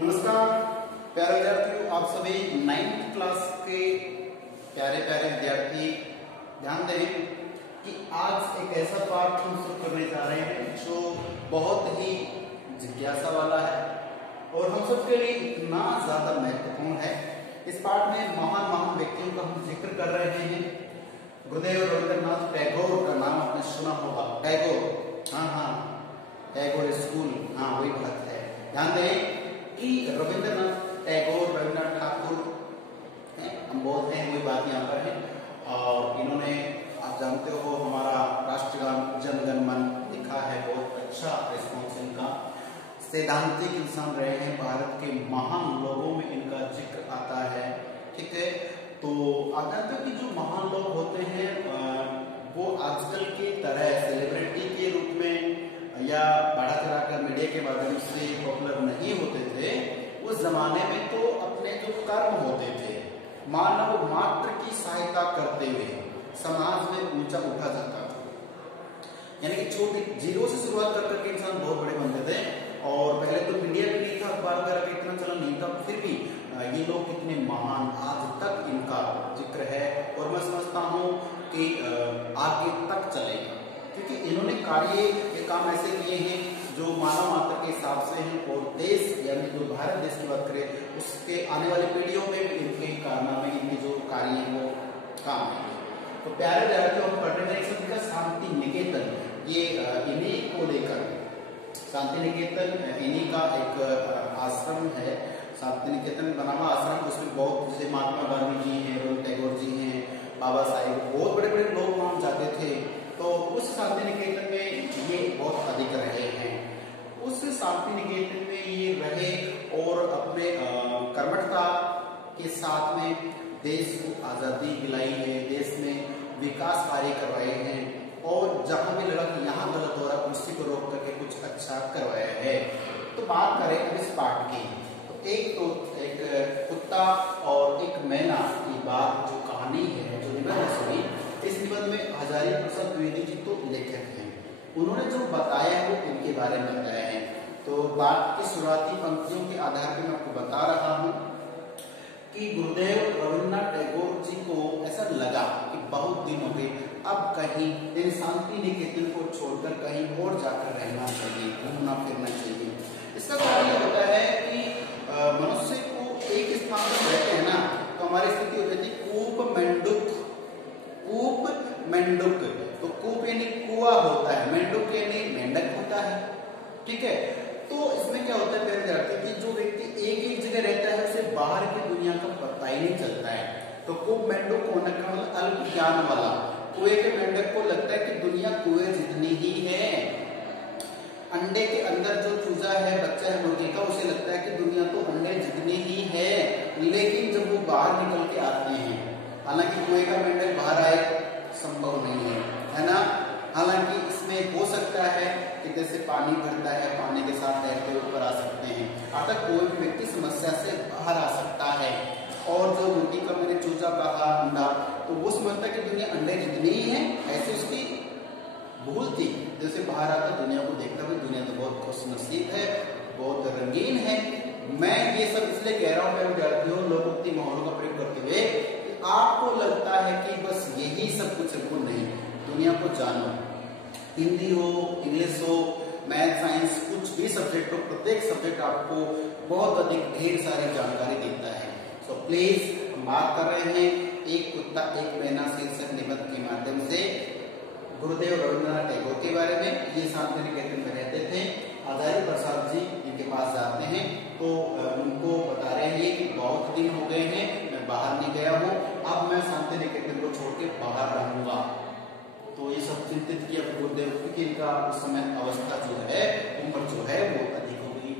नमस्कार प्यारे विद्यार्थियों, आप सभी 9th क्लास के प्यारे प्यारे विद्यार्थी ध्यान दें कि आज एक ऐसा पाठ हम शुरू करने जा रहे हैं जो बहुत ही जिज्ञासा वाला है और हम सबके लिए इतना ज्यादा महत्वपूर्ण है। इस पाठ में महान महान व्यक्तियों का हम जिक्र कर रहे हैं। गुरुदेव रविंद्रनाथ टैगोर का नाम आपने सुना होगा। टैगोर, हाँ, टैगोर स्कूल, हाँ वही बात है। ध्यान दें कि रविंद्रनाथ टैगोर, रविंद्रनाथ ठाकुर हम बोलते हैं, वही बात यहाँ पर है। और इन्होंने, आप जानते हो, हमारा राष्ट्रगान जन गण मन लिखा है। बहुत अच्छा रिस्पॉन्स इनका। सैद्धांतिक इंसान रहे हैं, भारत के महान लोगों में इनका जिक्र आता है। ठीक है, तो आप जानते हो कि जो महान लोग होते हैं वो आजकल की तरह सेलिब्रिटी के रूप में या बड़ा चढ़ाकर मीडिया के माध्यम से पॉपुलर नहीं होते थे। उस जमाने में तो अपने जो कर्म होते थे, मानव मात्र की सहायता करते हुए समाज में ऊंचा उठा जाता था। यानी कि छोटे जीरो से शुरुआत कर करके इंसान बहुत बड़े बनते थे। और पहले तो मीडिया भी नहीं था, अखबार वगैरह का इतना चलन नहीं था, फिर भी ये लोग कितने महान, आज तक इनका जिक्र है। और मैं समझता हूँ कि आगे तक चलेगा, क्योंकि इन्होंने कार्य ये काम ऐसे किए हैं जो मानव मात्र के हिसाब से हैं। और देश, यानी जो भारत देश की बात करें, उसके आने वाली पीढ़ियों में भी इनके कारनामे, इनके जो कार्य हैं वो काम है। तो प्यारे विद्यार्थियों, हम पढ़ रहे हैं शांति निकेतन। ये इन्हीं को लेकर, शांति निकेतन इन्हीं का एक आश्रम है। शांति निकेतन बना हुआ आश्रम, उसमें बहुत जैसे महात्मा गांधी जी हैं, रविंद्र टैगोर जी हैं, बाबा साहेब, बहुत बड़े बड़े लोग वहां जाते थे। तो उस शांति निकेतन में ये बहुत अधिक रहे हैं। उस शांति निकेतन में ये रहे और अपने कर्मठता के साथ में देश को आजादी दिलाई है, देश में विकास कार्य करवाए हैं। और जहां भी लगा कि यहाँ गलत हो रहा है, उसी को रोक करके कुछ अच्छा करवाया है। तो बात करें इस पाठ की, तो एक कुत्ता और एक मैना की बात, जो कहानी है, जो निबंध है सुनी, इस निबंध में हजारी प्रसाद द्विवेदी जी तो लेखक हैं। उन्होंने जो बताया है वो इनके बारे में बताया है। तो बात की शुरुआती पंक्तियों के आधार पर मैं आपको बता रहा हूँ कि गुरुदेव रविंद्रनाथ टैगोर जी को ऐसा लगा कि बहुत दिन हो गए, अब कहीं इन शांति निकेतन को छोड़कर कहीं और जाकर रहना चाहिए, घूमना फिरना चाहिए। इसका कारण ये होता है कि मनुष्य को एक स्थान पर रहते हैं ना, तो हमारी स्थिति हो जाती है कूप मेंढक। कूप मेंढक, तो कूप यानी कुआ होता है, मेंढक यानी मेंढक होता है। ठीक है, तो इसमें क्या होता है प्यारे विद्यार्थी कि जो व्यक्ति एक जगह रहता है उसे बाहर की दुनिया का पता ही नहीं चलता है। तो कूप मेंढक होने का मतलब अल्प ज्ञान वाला। कुएं के मेंढक को लगता है कि दुनिया कुएं जितनी ही है। अंडे के अंदर जो चूजा है, बच्चा है मुर्गी का, उसे लगता है कि दुनिया तो अंडे जितनी ही है। लेकिन जब वो बाहर निकल के आते हैं, हालांकि कुएं का मेंढक बाहर आए संभव नहीं है ना। हालांकि इसमें हो सकता है कि जैसे पानी भरता है, पानी के साथ तैरते ऊपर आ सकते हैं, अर्थात कोई भी व्यक्ति समस्या से बाहर आ सकता है। और जो मुर्गी का मैंने चूजा कहा, अंडा, तो वो समझता है कि दुनिया अंडे जितनी ही है, ऐसे उसकी भूल थी। जैसे बाहर आता दुनिया को देखता हुआ, दुनिया तो बहुत खुशनसीब है, बहुत रंगीन है। मैं ये सब इसलिए कह रहा हूँ मेरे विद्यार्थियों, लोकोक्ति माहौलों का प्रयोग करते हुए, आपको लगता है कि बस यही सब कुछ है, वो नहीं। दुनिया को जानो, हिंदी हो, इंग्लिश हो, मैथ, साइंस, कुछ भी सब्जेक्ट हो, प्रत्येक सब्जेक्ट आपको बहुत अधिक ढेर सारी जानकारी देता है। सो प्लीज, हम बात कर रहे हैं एक कुत्ता एक मैना शीर्षक निबंध के माध्यम से गुरुदेव रविंद्रनाथ टैगोर के बारे में। ये शांति निकेतन में रहते थे। हजारी प्रसाद जी इनके पास जाते हैं तो उनको बता रहे हैं कि बहुत दिन हो गए हैं, मैं बाहर नहीं गया हूँ, अब मैं शांति निकेतन को छोड़ के बाहर रहूंगा। तो ये सब चिंतित किया गुरुदेव, क्योंकि इनका उस समय अवस्था जो है, उम्र जो है वो अधिक हो गई।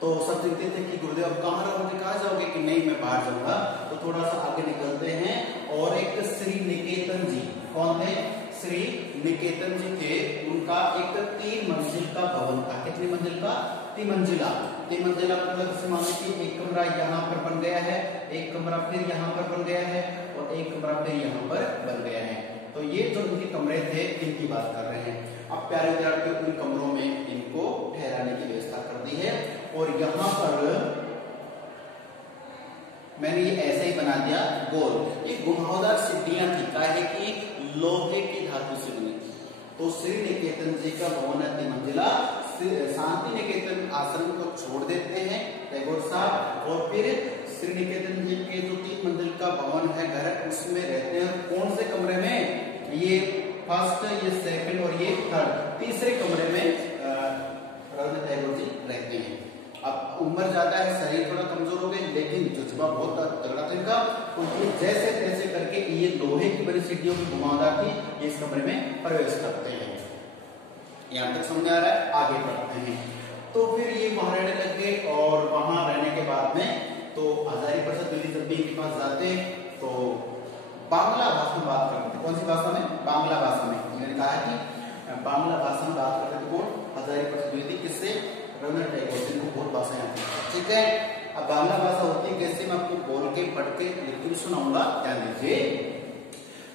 तो सब चिंतित थे कि गुरुदेव अब कहाँ रहोगे, कहाँ जाओगे, कि नहीं मैं बाहर जाऊंगा। तो थोड़ा सा आगे निकलते हैं और एक श्री निकेतन जी, कौन थे? श्री निकेतन जी थे। उनका एक 3 मंजिल का भवन था। कितनी मंजिल का? 3 मंजिला। 3 मंजिला मतलब से मान लीजिए एक कमरा यहाँ पर बन गया है, एक कमरा फिर यहाँ पर बन गया है, और एक कमरा फिर यहाँ पर बन गया है। तो ये जो इनके कमरे थे इनकी बात कर रहे हैं। अब प्यारे विद्यार्थियों, उन कमरों में इनको ठहराने की व्यवस्था कर दी है और यहाँ पर मैंने ये ऐसे ही बना दिया गोल। ये घुमावदार सीढ़ियां थी, काहे की लोहे की धातु से बनी थी। तो श्री निकेतन जी का भवन है 3 मंजिला। शांति निकेतन आश्रम को छोड़ देते हैं टैगोर साहब और फिर श्री निकेतन जी के जो 3 मंजिल का भवन है, घर है, उसमें रहते हैं। कौन से कमरे में? ये फर्स्ट, ये सेकंड और ये थर्ड, तीसरे कमरे में रविंद्र टैगोर जी रहते हैं। अब उम्र ज्यादा है, शरीर थोड़ा कमजोर हो गए, लेकिन जज्बा बहुत तगड़ा था इनका। उनकी जैसे तैसे करके ये लोहे की बनी सीढ़ियों की घुमावदार थी, ये इस कमरे में प्रवेश करते हैं। यहाँ तक समझ आ रहा है? आगे बढ़ते हैं। तो फिर ये वहां रहने लग गए और वहां रहने के बाद में तो हजारी प्रसाद द्विवेदी जब भी इनके पास जाते तो बांग्ला भाषा में बात करते थे। कौन सी भाषा में? बांग्ला भाषा में। मैंने कहा कि बांग्ला भाषा में बात करते थे। कौन? हजारी प्रसाद द्विवेदी। किससे? रविंद्रनाथ टैगोर से। इनको बहुत भाषाएं आती हैं, ठीक है। अब बांग्ला भाषा होती है कैसे, मैं आपको बोल के पढ़ के लिख सुनाऊंगा, ध्यान दीजिए।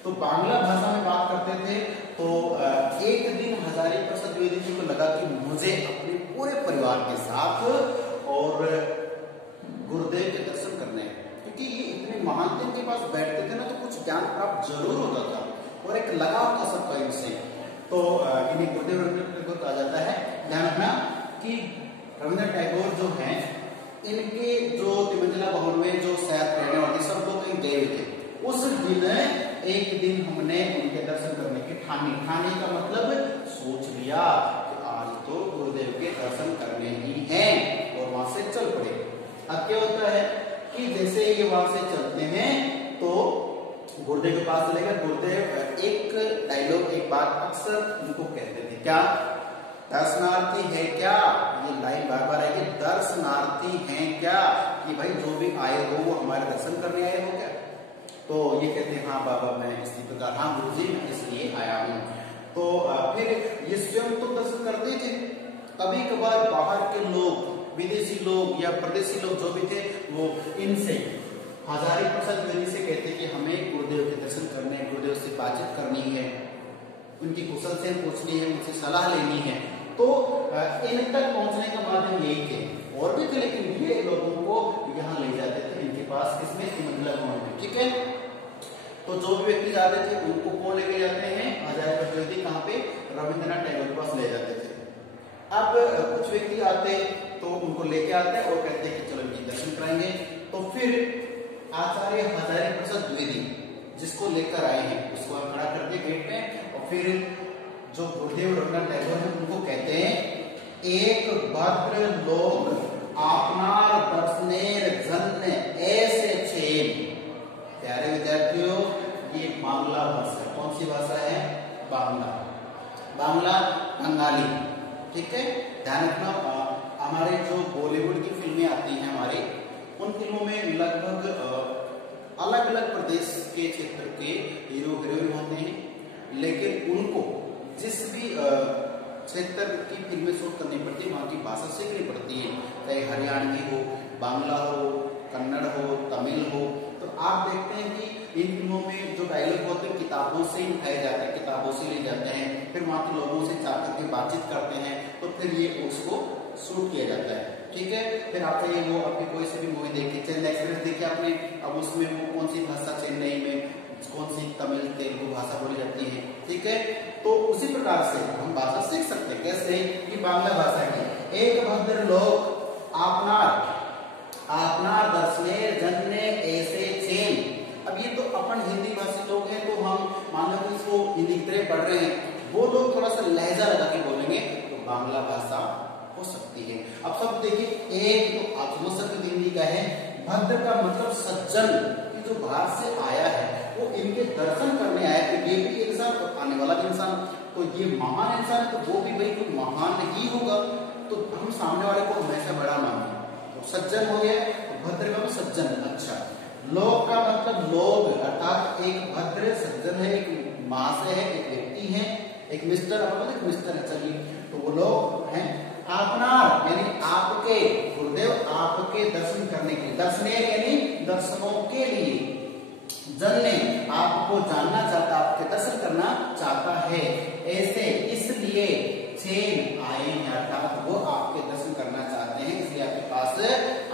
तो बांग्ला भाषा में बात करते थे। तो एक दिन हजारी प्रसाद द्विवेदी जी को लगा कि मुझे अपने पूरे परिवार के साथ और गुरुदेव के दर्शन करने हैं, क्योंकि ये इतने महान थे, इनके पास बैठते थे ना तो कुछ ज्ञान प्राप्त जरूर होता था और एक लगाव था सबका इनसे। तो इन्हें गुरुदेव रविंद्रनाथ टैगोर कहा जाता है। ध्यान रखना कि रविंद्रनाथ टैगोर जो हैं, इनके जो 3 मंजिला भवन में जो शायद रहने वाले सब लोग कहीं गए थे, उस दिन एक दिन हमने उनके दर्शन करने की ठाने का मतलब सोच लिया कि आज तो गुरुदेव के दर्शन करने ही हैं और वहां से चल पड़े। अब क्या होता है कि जैसे ये वहां से चलते हैं तो गुरुदेव के पास चले गए। गुरुदेव एक डायलॉग, एक बात अक्सर उनको कहते थे, क्या? दर्शनार्थी है क्या? ये लाइन बार बार आएगी, दर्शनार्थी हैं क्या? कि भाई जो भी आए हो वो हमारे दर्शन करने आए हो क्या? तो ये कहते हैं हाँ बाबा, मैं इसी प्रकार, हाँ गुरुजी मैं इसलिए आया हूँ। तो फिर ये स्वयं तो दर्शन करते थे, कभी कभार बाहर के लोग, विदेशी लोग या प्रदेशी लोग जो भी थे, वो इनसे हजारी प्रसाद द्विवेदी से कहते कि हमें गुरुदेव के दर्शन करने हैं, गुरुदेव से बातचीत करनी है, उनकी कुशल से पूछनी है, उनसे सलाह लेनी है। तो इन तक पहुंचने का माध्यम यही थे, और भी थे, लेकिन ये लोगों को यहाँ ले जाते थे इनके पास, किसमें? 3 मंजिला भवन में, ठीक है। तो जो भी व्यक्ति जाते थे उनको कौन लेके जाते हैं? हजारी प्रसाद द्विवेदी कहाँ पे? रविंद्रनाथ टैगोर के पास ले जाते थे। अब कुछ व्यक्ति आते तो उनको लेके आते और कहते कि चलो इनके दर्शन कराएंगे। तो फिर आचार्य हजारी प्रसाद द्विवेदी जिसको लेकर आए हैं उसको खड़ा कर दिए गेट पे, और फिर जो गुरुदेव रविंद्रनाथ टैगोर हैं उनको कहते हैं, एक भद्र लोग आपनार दर्शनेर जन्य ऐसे छेन। प्यारे विद्यार्थियों, ये बांग्ला भाषा, कौन सी भाषा है? बांग्ला, बांग्ला बंगाली, ठीक है। ध्यान रखना, हमारे जो बॉलीवुड की फिल्में आती हैं हमारे, उन फिल्मों में लगभग अलग अलग प्रदेश के क्षेत्र के हीरो हीरोइन होते हैं, लेकिन उनको जिस भी क्षेत्र की फिल्में शूट करनी पड़ती है वहां की भाषा सीखनी पड़ती है, चाहे हरियाणवी हो, बांग्ला हो, कन्नड़ हो, तमिल हो। तो आप देखते हैं कि इन फिल्मों में जो डायलॉग होते हैं किताबों से ही उठाए जाते हैं, किताबों से ले जाते हैं, फिर वहां के लोगों से जाकर के बातचीत करते हैं, तो फिर ये उसको शूट किया जाता है, ठीक है। फिर आप चाहिए वो अपनी कोई सी भी मूवी देखिए, चेन्नई एक्सप्रेस देखिए आपने, अब उसमें वो कौन सी भाषा, चेन्नई में कौन सी तमिल तेलुगु भाषा बोली जाती है, ठीक है। तो उसी प्रकार से हम भाषा सीख सकते हैं। कैसे? ये बांग्ला भाषा की, एक भद्र लोग आपनार दर्शनेर जन्य ऐसे चेन। अब ये तो अपन हिंदी भाषी लोग हैं, तो हम मान लो इसको हिंदी की तरह पढ़ रहे हैं, वो लोग थोड़ा सा लहजा लगा के बोलेंगे तो बांग्ला भाषा हो सकती है। अब सब देखिए, एक तो आप समझ सकते हिंदी का है, भद्र का मतलब सज्जन, जो बाहर से आया है वो इनके दर्शन करने आया, तो ये भी इंसान और आने वाला भी इंसान, तो ये महान इंसान है, तो वो भी भाई कोई महान ही होगा, तो हम सामने वाले को हमेशा बड़ा माने। तो सज्जन हो गया, तो भद्र का मतलब सज्जन। अच्छा, लोग का मतलब लोग, अर्थात एक भद्र सज्जन है, एक माँ से है, एक व्यक्ति है, एक मिस्टर, एक मिस्टर है, चलिए, तो वो लोग हैं। आपनार यानी आपके, गुरुदेव आपके दर्शन करने के लिए, दर्शने यानी दर्शनों के लिए, जनने आपको जानना चाहता, आपके दर्शन करना चाहता है। ऐसे इसलिए चेन आए हैं, अर्थात वो आपके दर्शन करना चाहते हैं, इसलिए आपके पास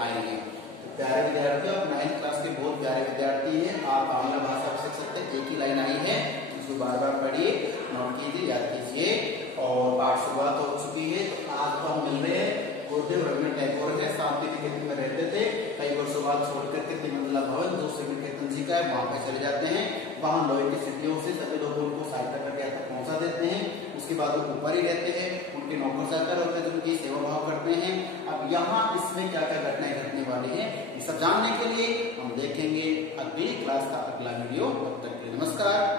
आएंगे। तो प्यारे विद्यार्थियों, आप 9th क्लास के बहुत प्यारे विद्यार्थी हैं, आप बांग्ला भाषा सीख सकते हैं। एक ही लाइन आई है, इसको बार बार पढ़िए, नोट कीजिए, याद कीजिए। और पाठ शुरुआत हो चुकी है। तो आज तो हम मिल रहे हैं गुरुदेव रवींद्रनाथ टैगोर के शांति निकेतन में रहते थे। कई वर्षों बाद छोड़कर के त्रिमंगला भवन जो श्री निकेतन जी का है वहां पे चले जाते हैं। वहां लोहे की सीढ़ियों से सभी लोग उनको सहायता करके यहाँ तक पहुंचा देते हैं। उसके बाद वो ऊपर ही रहते हैं, उनके नौकर चाकर होते हैं, जिनकी सेवा भाव करते हैं। अब यहाँ इसमें क्या क्या घटनाएं घटने वाली है, ये सब जानने के लिए हम देखेंगे अगली क्लास का अगला वीडियो। तब तक के लिए नमस्कार।